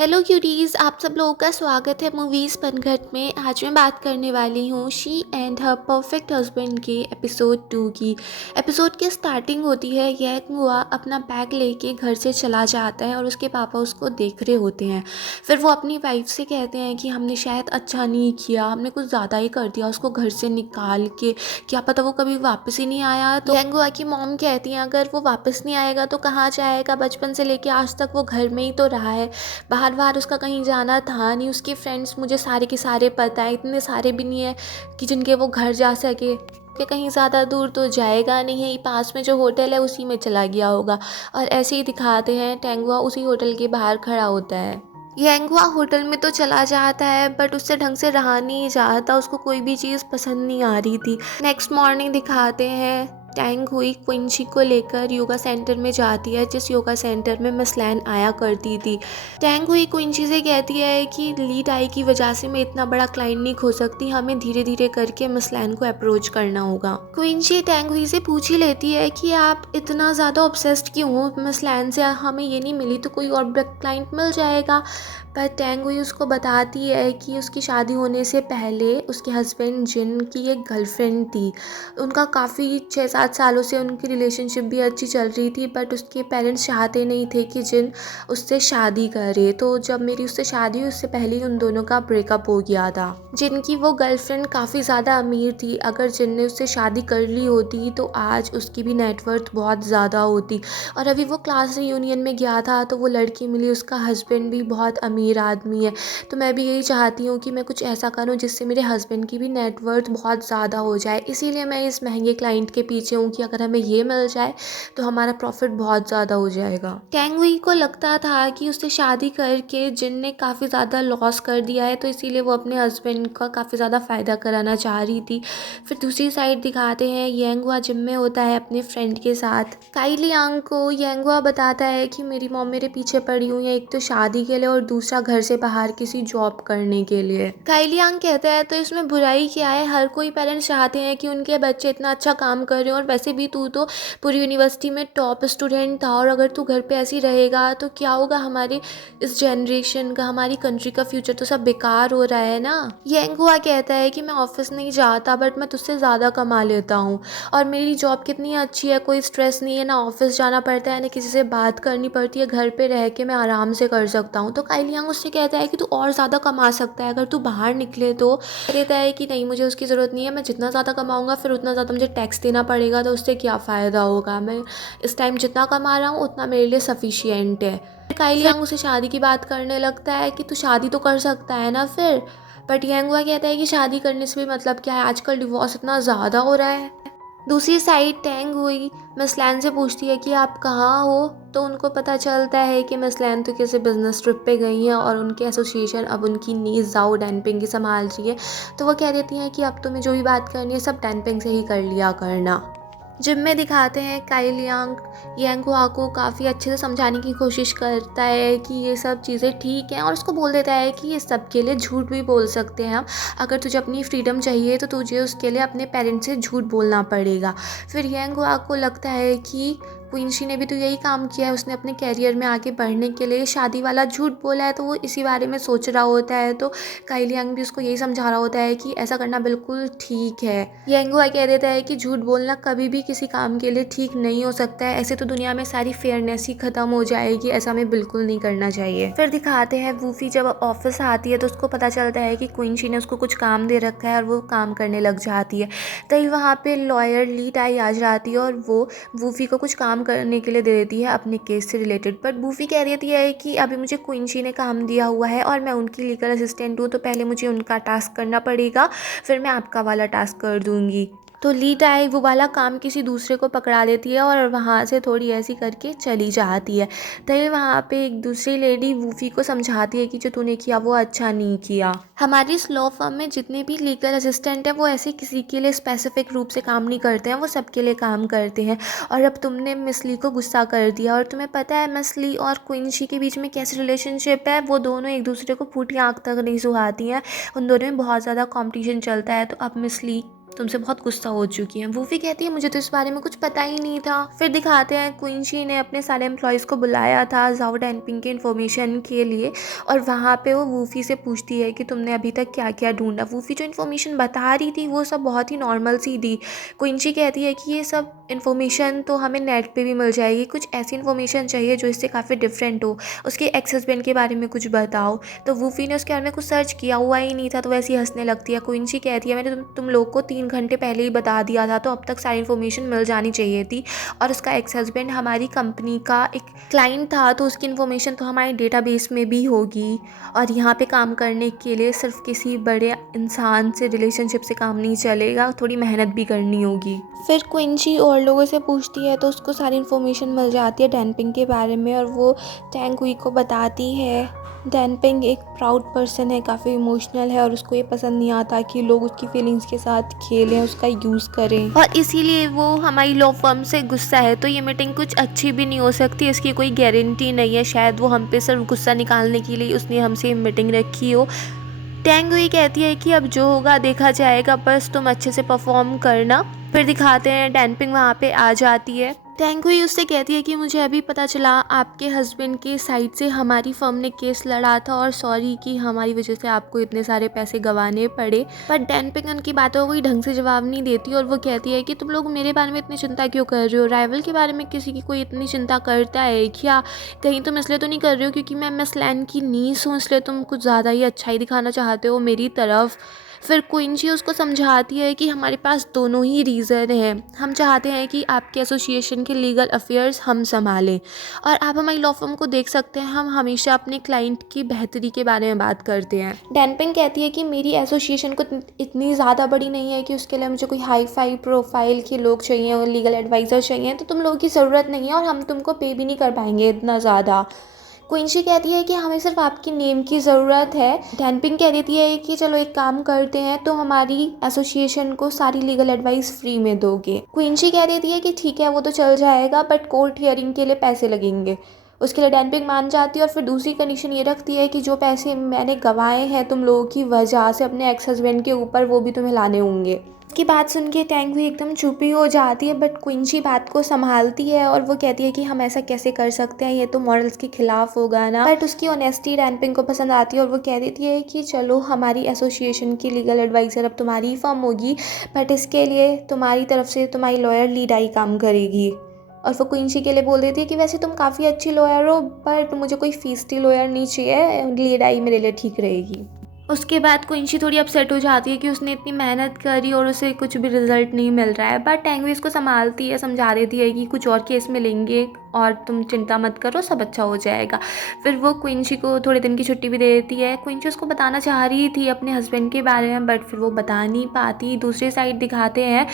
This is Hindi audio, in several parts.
हेलो क्यूटीज़, आप सब लोगों का स्वागत है मूवीज़ पनघट में। आज मैं बात करने वाली हूँ she and her perfect husband के एपिसोड 2 की। एपिसोड की स्टार्टिंग होती है, यह हुआ अपना बैग लेके घर से चला जाता है और उसके पापा उसको देख रहे होते हैं। फिर वो अपनी वाइफ से कहते हैं कि हमने शायद अच्छा नहीं किया, हमने कुछ ज़्यादा ही कर दिया उसको घर से निकाल के, क्या पता वो कभी वापस ही नहीं आया। तो यंगुआ की मॉम कहती हैं अगर वो वापस नहीं आएगा तो कहाँ जाएगा, बचपन से लेके आज तक वो घर में ही तो रहा है, बाहर बाहर उसका कहीं जाना था नहीं। उसके फ्रेंड्स मुझे सारे के सारे पता है, इतने सारे भी नहीं है कि जिनके वो घर जा सके, कि कहीं ज़्यादा दूर तो जाएगा नहीं है, पास में जो होटल है उसी में चला गया होगा। और ऐसे ही दिखाते हैं टेंगुआ उसी होटल के बाहर खड़ा होता है। येंगुआ होटल में तो चला जाता है बट उससे ढंग से रहा नहीं जाता, उसको कोई भी चीज़ पसंद नहीं आ रही थी। नेक्स्ट मॉर्निंग दिखाते हैं टैंग हुई क्विंची को लेकर योगा सेंटर में जाती है, जिस योगा सेंटर में मिस लैन आया करती थी। टैंग हुई क्विंची से कहती है कि लीड आई की वजह से मैं इतना बड़ा क्लाइंट नहीं खो सकती, हमें धीरे धीरे करके मिस लैन को अप्रोच करना होगा। क्विंची टैंग हुई से पूछ ही लेती है कि आप इतना ज़्यादा ऑब्सेस्ड क्यों हो मिस लैन से, हमें ये नहीं मिली तो कोई और क्लाइंट मिल जाएगा। पर टैंग हुई उसको बताती है कि उसकी शादी होने से पहले उसके हस्बैंड जिन की एक गर्लफ्रेंड थी, उनका काफ़ी 6-7 सालों से उनकी रिलेशनशिप भी अच्छी चल रही थी, बट उसके पेरेंट्स चाहते नहीं थे कि जिन उससे शादी करे। तो जब मेरी उससे शादी हुई उससे पहले ही उन दोनों का ब्रेकअप हो गया था। जिनकी वो गर्लफ्रेंड काफ़ी ज़्यादा अमीर थी, अगर जिन ने उससे शादी कर ली होती तो आज उसकी भी नेटवर्थ बहुत ज़्यादा होती। और अभी वो क्लास रियूनियन में गया था तो वो लड़की मिली, उसका हस्बैंड भी बहुत अमीर आदमी है। तो मैं भी यही चाहती हूँ कि मैं कुछ ऐसा करूँ जिससे मेरे हस्बैंड की भी नेटवर्थ बहुत ज़्यादा हो जाए, इसीलिए मैं इस महंगे क्लाइंट के पीछे हूँ कि अगर हमें ये मिल जाए तो हमारा प्रॉफिट बहुत ज़्यादा हो जाएगा। टैंग हुई को लगता था कि उससे शादी करके जिन ने काफ़ी ज़्यादा लॉस कर दिया है, तो इसीलिए वो अपने हस्बैंड का काफ़ी ज़्यादा फ़ायदा कराना चाह रही थी। फिर दूसरी साइड दिखाते हैं येंगुआ जिम में होता है अपने फ्रेंड के साथ। काई लियांग को येंगुआ बताता है कि मेरी मॉम मेरे पीछे पड़ी हुई है, एक तो शादी के लिए और दूसरा घर से बाहर किसी जॉब करने के लिए। काई लियांग कहता है तो इसमें बुराई क्या है, हर कोई पेरेंट्स चाहते हैं कि उनके बच्चे इतना अच्छा काम कर रहे हो, और वैसे भी तू तो पूरी यूनिवर्सिटी में टॉप स्टूडेंट था, और अगर तू घर पे ऐसे ही रहेगा तो क्या होगा, हमारे इस जनरेशन का, हमारी कंट्री का फ्यूचर तो सब बेकार हो रहा है ना। येंगुआ कहता है कि मैं ऑफिस नहीं जाता बट मैं तुझसे ज़्यादा कमा लेता हूँ, और मेरी जॉब कितनी अच्छी है, कोई स्ट्रेस नहीं है, ना ऑफिस जाना पड़ता है ना किसी से बात करनी पड़ती है, घर पे रह के मैं आराम से कर सकता हूँ। तो काई लियांग उससे कहता है कि तू और ज़्यादा कमा सकता है अगर तू बाहर निकले। तो कहता है कि नहीं, मुझे उसकी ज़रूरत नहीं है, मैं जितना ज़्यादा कमाऊँगा फिर उतना ज़्यादा मुझे टैक्स देना पड़ेगा, तो उससे क्या फ़ायदा होगा, मैं इस टाइम जितना कमा रहा हूँ उतना मेरे लिए सफिशियंट है। काई लियांग उसे शादी की बात करने लगता है कि तू शादी तो कर सकता है ना फिर। बट येंगुआ कहता है कि शादी करने से भी मतलब क्या है, आजकल डिवोर्स इतना ज़्यादा हो रहा है। दूसरी साइड टैंग हुई मिस लैन से पूछती है कि आप कहाँ हो, तो उनको पता चलता है कि मिस लैन तो किसी बिजनेस ट्रिप पे गई हैं और उनके एसोसिएशन अब उनकी नीज जाओ डैनपिंग की संभाल रही है। तो वो कह देती हैं कि अब तुम्हें जो भी बात करनी है सब डैनपिंग से ही कर लिया करना। जिम में दिखाते हैं काई लियांग येंगहुआ को काफ़ी अच्छे से समझाने की कोशिश करता है कि ये सब चीज़ें ठीक हैं, और उसको बोल देता है कि ये सब के लिए झूठ भी बोल सकते हैं हम, अगर तुझे अपनी फ्रीडम चाहिए तो तुझे उसके लिए अपने पेरेंट्स से झूठ बोलना पड़ेगा। फिर येंगहुआ को लगता है कि क्वींशी ने भी तो यही काम किया है, उसने अपने कैरियर में आगे बढ़ने के लिए शादी वाला झूठ बोला है, तो वो इसी बारे में सोच रहा होता है। तो काई लियांग भी उसको यही समझा रहा होता है कि ऐसा करना बिल्कुल ठीक है। येंगहुआ कह देता है कि झूठ बोलना कभी भी किसी काम के लिए ठीक नहीं हो सकता है, ऐसे तो दुनिया में सारी फेयरनेस ही खत्म हो जाएगी, ऐसा हमें बिल्कुल नहीं करना चाहिए। फिर दिखाते हैं वूफी जब ऑफिस आती है तो उसको पता चलता है कि क्वींशी ने उसको कुछ काम दे रखा है और वो काम करने लग जाती है। तभी वहाँ पे लॉयर ली टाई आ जाती है और वो वूफी को कुछ काम करने के लिए दे देती है अपने केस से रिलेटेड। बट वूफी कह देती है कि अभी मुझे क्वींशी ने काम दिया हुआ है और मैं उनकी लीगल असिस्टेंट हूँ, तो पहले मुझे उनका टास्क करना पड़ेगा, फिर मैं आपका वाला टास्क कर दूँगी। तो ली टाई वो वाला काम किसी दूसरे को पकड़ा देती है और वहाँ से थोड़ी ऐसी करके चली जाती है। तभी वहाँ पे एक दूसरी लेडी वूफी को समझाती है कि जो तूने किया वो अच्छा नहीं किया। हमारी इस लॉ फर्म में जितने भी लीगल असिस्टेंट हैं वो ऐसे किसी के लिए स्पेसिफिक रूप से काम नहीं करते हैं, वो सबके लिए काम करते हैं। और अब तुमने मिस ली को गुस्सा कर दिया, और तुम्हें पता है मिस ली और क्वींशी के बीच में कैसी रिलेशनशिप है, वो दोनों एक दूसरे को फूटी आँख तक नहीं सुहाती हैं, उन दोनों में बहुत ज़्यादा कॉम्पिटिशन चलता है। तो अब मिस ली तुमसे बहुत गुस्सा हो चुकी हैं। वूफी कहती है मुझे तो इस बारे में कुछ पता ही नहीं था। फिर दिखाते हैं क्विंची ने अपने सारे एम्प्लॉयज़ को बुलाया था ज़ाओ डैनपिंग के इन्फॉर्मेशन के लिए, और वहाँ पे वो वूफी से पूछती है कि तुमने अभी तक क्या क्या ढूंढा। वूफी जो इन्फॉर्मेशन बता रही थी वो सब बहुत ही नॉर्मल सी थी। क्विंची कहती है कि ये सब इन्फॉर्मेशन तो हमें नेट पे भी मिल जाएगी, कुछ ऐसी इन्फॉर्मेशन चाहिए जो इससे काफ़ी डिफरेंट हो, उसके एक्स हस्बैंड के बारे में कुछ बताओ। तो वूफी ने उसके बारे में कुछ सर्च किया हुआ ही नहीं था, तो वैसे ही हंसने लगती है। क्विंची कहती है मैंने तुम लोग को 3 घंटे पहले ही बता दिया था, तो अब तक सारी इन्फॉर्मेशन मिल जानी चाहिए थी, और उसका एक्स हस्बैंड हमारी कंपनी का एक क्लाइंट था, तो उसकी इन्फॉर्मेशन तो हमारे डेटाबेस में भी होगी, और यहाँ पे काम करने के लिए सिर्फ किसी बड़े इंसान से रिलेशनशिप से काम नहीं चलेगा, थोड़ी मेहनत भी करनी होगी। फिर क्विंची और लोगों से पूछती है तो उसको सारी इन्फॉर्मेशन मिल जाती है डैनपिंग के बारे में, और वो टैंग हुई को बताती है डैनपिंग एक प्राउड पर्सन है, काफ़ी इमोशनल है, और उसको ये पसंद नहीं आता कि लोग उसकी फीलिंग्स के साथ खेलें, उसका यूज़ करें, और इसीलिए वो हमारी लॉ फर्म से गुस्सा है। तो ये मीटिंग कुछ अच्छी भी नहीं हो सकती, इसकी कोई गारंटी नहीं है, शायद वो हम पे सिर्फ गुस्सा निकालने के लिए उसने हमसे मीटिंग रखी हो। टैंग हुई कहती है कि अब जो होगा देखा जाएगा, बस तुम अच्छे से परफॉर्म करना। फिर दिखाते हैं डैनपिंग वहाँ पे आ जाती है। टैंग हुई उससे कहती है कि मुझे अभी पता चला आपके हस्बैंड के साइड से हमारी फर्म ने केस लड़ा था, और सॉरी कि हमारी वजह से आपको इतने सारे पैसे गंवाने पड़े। पर डैनपिंग उनकी बातों को कोई ढंग से जवाब नहीं देती, और वो कहती है कि तुम लोग मेरे बारे में इतनी चिंता क्यों कर रहे हो, राइवल के बारे में किसी की कोई इतनी चिंता करता है क्या? कहीं तुम इसलिए तो नहीं कर रहे हो क्योंकि मैं मिस लैन की नीस हूँ, इसलिए तुम कुछ ज़्यादा ही अच्छाई दिखाना चाहते हो मेरी तरफ। फिर क्विंची उसको समझाती है कि हमारे पास दोनों ही रीज़न हैं, हम चाहते हैं कि आपके एसोसिएशन के लीगल अफेयर्स हम संभालें, और आप हमारी लॉ फर्म को देख सकते हैं, हम हमेशा अपने क्लाइंट की बेहतरी के बारे में बात करते हैं। डैनपिंग कहती है कि मेरी एसोसिएशन को इतनी ज़्यादा बड़ी नहीं है कि उसके लिए मुझे कोई हाई फाई प्रोफाइल के लोग चाहिए और लीगल एडवाइज़र चाहिए, तो तुम लोगों की ज़रूरत नहीं है, और हम तुमको पे भी नहीं कर पाएंगे इतना ज़्यादा। क्विंची कहती है कि हमें सिर्फ आपकी नेम की ज़रूरत है। डैनपिंग कह देती है कि चलो एक काम करते हैं, तो हमारी एसोसिएशन को सारी लीगल एडवाइस फ्री में दोगे। क्विंची कह देती है कि ठीक है वो तो चल जाएगा, बट कोर्ट हियरिंग के लिए पैसे लगेंगे। उसके लिए डैनपिंग मान जाती है, और फिर दूसरी कंडीशन ये रखती है कि जो पैसे मैंने गंवाए हैं तुम लोगों की वजह से अपने एक्स हस्बैंड के ऊपर, वो भी तुम्हें लाने होंगे। उसकी बात सुन के टैंग हुई एकदम चुप ही हो जाती है, बट क्विंची बात को संभालती है, और वो कहती है कि हम ऐसा कैसे कर सकते हैं, ये तो मॉरल्स के खिलाफ होगा ना। बट उसकी ऑनेस्टी डैनपिंग को पसंद आती है, और वो कह देती है कि चलो हमारी एसोसिएशन की लीगल एडवाइज़र अब तुम्हारी ही फर्म होगी, बट इसके लिए तुम्हारी तरफ से तुम्हारी लॉयर लीड आई काम करेगी। और वो क्विंची के लिए बोल देती है कि वैसे तुम काफ़ी अच्छी लॉयर हो, बट मुझे कोई फीसटी लॉयर नहीं चाहिए, लीड आई मेरे लिए ठीक रहेगी। उसके बाद क्विंची थोड़ी अपसेट हो जाती है कि उसने इतनी मेहनत करी और उसे कुछ भी रिजल्ट नहीं मिल रहा है, बट टैंग हुई इसको संभालती है, समझा देती है कि कुछ और केस मिलेंगे और तुम चिंता मत करो, सब अच्छा हो जाएगा। फिर वो क्विंची को थोड़े दिन की छुट्टी भी दे देती है। क्विंची उसको बताना चाह रही थी अपने हस्बैंड के बारे में, बट फिर वो बता नहीं पाती। दूसरी साइड दिखाते हैं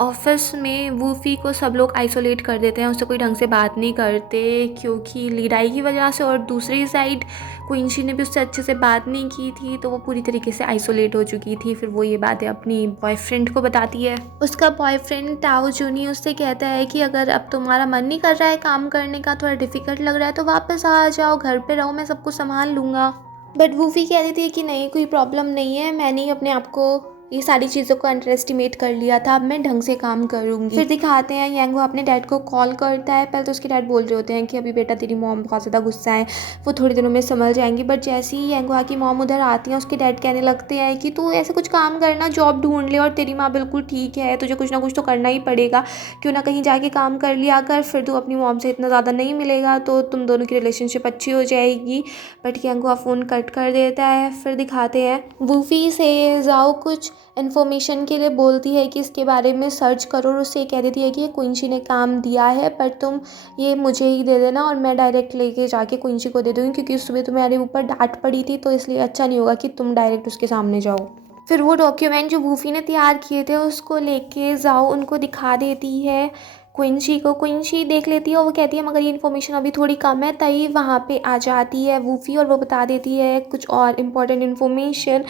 ऑफिस में वूफी को सब लोग आइसोलेट कर देते हैं, उससे कोई ढंग से बात नहीं करते क्योंकि लीडाई की वजह से, और दूसरी साइड क्विंची ने भी उससे अच्छे से बात नहीं की थी, तो वो पूरी तरीके से आइसोलेट हो चुकी थी। फिर वो ये बातें अपनी बॉयफ्रेंड को बताती है। उसका बॉयफ्रेंड टाओ जूनी उससे कहता है कि अगर अब तुम्हारा मन नहीं कर रहा है काम करने का, थोड़ा डिफ़िकल्ट लग रहा है, तो वापस आ जाओ, घर पे रहो, मैं सब कुछ संभाल लूँगा। बट वूफी कह रही थी कि नहीं, कोई प्रॉब्लम नहीं है, मैंने ही अपने आप को ये सारी चीज़ों को अंडर एस्टिमेट कर लिया था, अब मैं ढंग से काम करूँगी। फिर दिखाते हैं यांगो अपने डैड को कॉल करता है। पहले तो उसके डैड बोल रहे होते हैं कि अभी बेटा तेरी मॉम बहुत ज़्यादा गुस्सा है, वो थोड़ी दिनों में संभल जाएंगी, बट जैसे ही यांगो की मॉम उधर आती हैं, उसके डैड कहने लगते हैं कि तू ऐसे कुछ काम करना, जॉब ढूंढ ले, और तेरी माँ बिल्कुल ठीक है, तुझे कुछ ना कुछ तो करना ही पड़ेगा, क्यों ना कहीं जाके काम कर लिया कर, फिर तू अपनी मॉम से इतना ज़्यादा नहीं मिलेगा तो तुम दोनों की रिलेशनशिप अच्छी हो जाएगी। बट यांगो फ़ोन कट कर देता है। फिर दिखाते हैं वूफी से जाओ कुछ इन्फॉर्मेशन के लिए बोलती है कि इसके बारे में सर्च करो, और उससे कह देती है कि ये क्विंची ने काम दिया है, पर तुम ये मुझे ही दे देना और मैं डायरेक्ट लेके जाके क्विंची को दे दूँगी, क्योंकि सुबह तुम्हारे ऊपर डांट पड़ी थी, तो इसलिए अच्छा नहीं होगा कि तुम डायरेक्ट उसके सामने जाओ। फिर वो डॉक्यूमेंट जो वूफी ने तैयार किए थे उसको लेके जाओ उनको दिखा देती है क्विंची को। क्विंची देख लेती है और वो कहती है मगर ये इन्फॉर्मेशन अभी थोड़ी कम है, तभी वहाँ पे आ जाती है वूफी और वो बता देती है कुछ और इम्पोर्टेंट इन्फॉर्मेशन।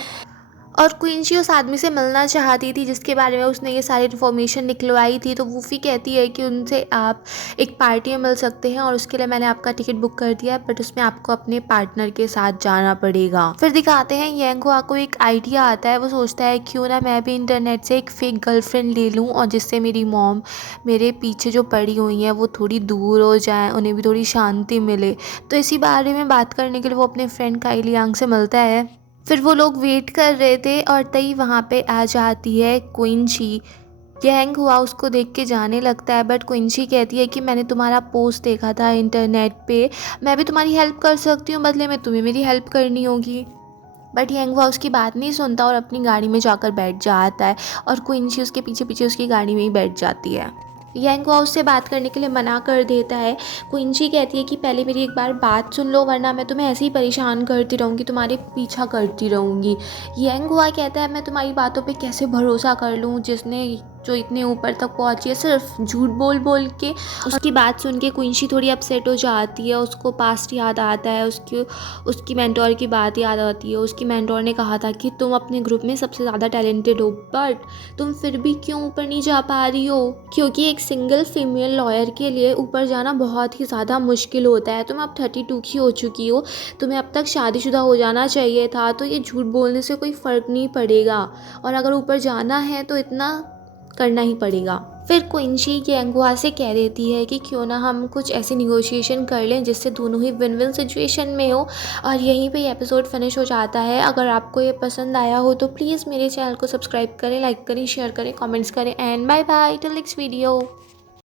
और क्विंची उस आदमी से मिलना चाहती थी जिसके बारे में उसने ये सारी इन्फॉर्मेशन निकलवाई थी। तो वूफी कहती है कि उनसे आप एक पार्टी में मिल सकते हैं और उसके लिए मैंने आपका टिकट बुक कर दिया है, बट उसमें आपको अपने पार्टनर के साथ जाना पड़ेगा। फिर दिखाते हैं यांगहुआ को एक आइडिया आता है। वो सोचता है क्यों ना मैं भी इंटरनेट से एक फेक गर्लफ्रेंड ले लूँ और जिससे मेरी मॉम मेरे पीछे जो पड़ी हुई हैं वो थोड़ी दूर हो जाए, उन्हें भी थोड़ी शांति मिले। तो इसी बारे में बात करने के लिए वो अपने फ्रेंड काइली यांग से मिलता है। फिर वो लोग वेट कर रहे थे और तभी वहाँ पे आ जाती है क्विंची। यांगहुआ उसको देख के जाने लगता है, बट क्विंची कहती है कि मैंने तुम्हारा पोस्ट देखा था इंटरनेट पे, मैं भी तुम्हारी हेल्प कर सकती हूँ, बदले में तुम्हें मेरी हेल्प करनी होगी। बट यांगहुआ उसकी बात नहीं सुनता और अपनी गाड़ी में जाकर बैठ जाता है और क्विंची उसके पीछे पीछे उसकी गाड़ी में ही बैठ जाती है। यांगहुआ उससे बात करने के लिए मना कर देता है। क्विंची कहती है कि पहले मेरी एक बार बात सुन लो, वरना मैं तुम्हें ऐसे ही परेशान करती रहूँगी, तुम्हारे पीछा करती रहूँगी। यांगहुआ कहता है मैं तुम्हारी बातों पे कैसे भरोसा कर लूँ, जिसने जो इतने ऊपर तक पहुँची है सिर्फ झूठ बोल बोल के। उसकी बात सुन के क्विंची थोड़ी अपसेट हो जाती है। उसको पास्ट याद आता है, उसकी मेंटोर की बात याद आती है। उसकी मेंटोर ने कहा था कि तुम अपने ग्रुप में सबसे ज़्यादा टैलेंटेड हो, बट तुम फिर भी क्यों ऊपर नहीं जा पा रही हो, क्योंकि एक सिंगल फीमेल लॉयर के लिए ऊपर जाना बहुत ही ज़्यादा मुश्किल होता है। तुम अब 32 की हो चुकी हो, तुम्हें अब तक शादीशुदा हो जाना चाहिए था, तो ये झूठ बोलने से कोई फ़र्क नहीं पड़ेगा, और अगर ऊपर जाना है तो इतना करना ही पड़ेगा। फिर क्विंची यांगहुआ से कह देती है कि क्यों ना हम कुछ ऐसे निगोशिएशन कर लें जिससे दोनों ही विन विन सिचुएशन में हो। और यहीं पे एपिसोड फिनिश हो जाता है। अगर आपको ये पसंद आया हो तो प्लीज़ मेरे चैनल को सब्सक्राइब करें, लाइक करें, शेयर करें, कमेंट्स करें, and bye bye till next video.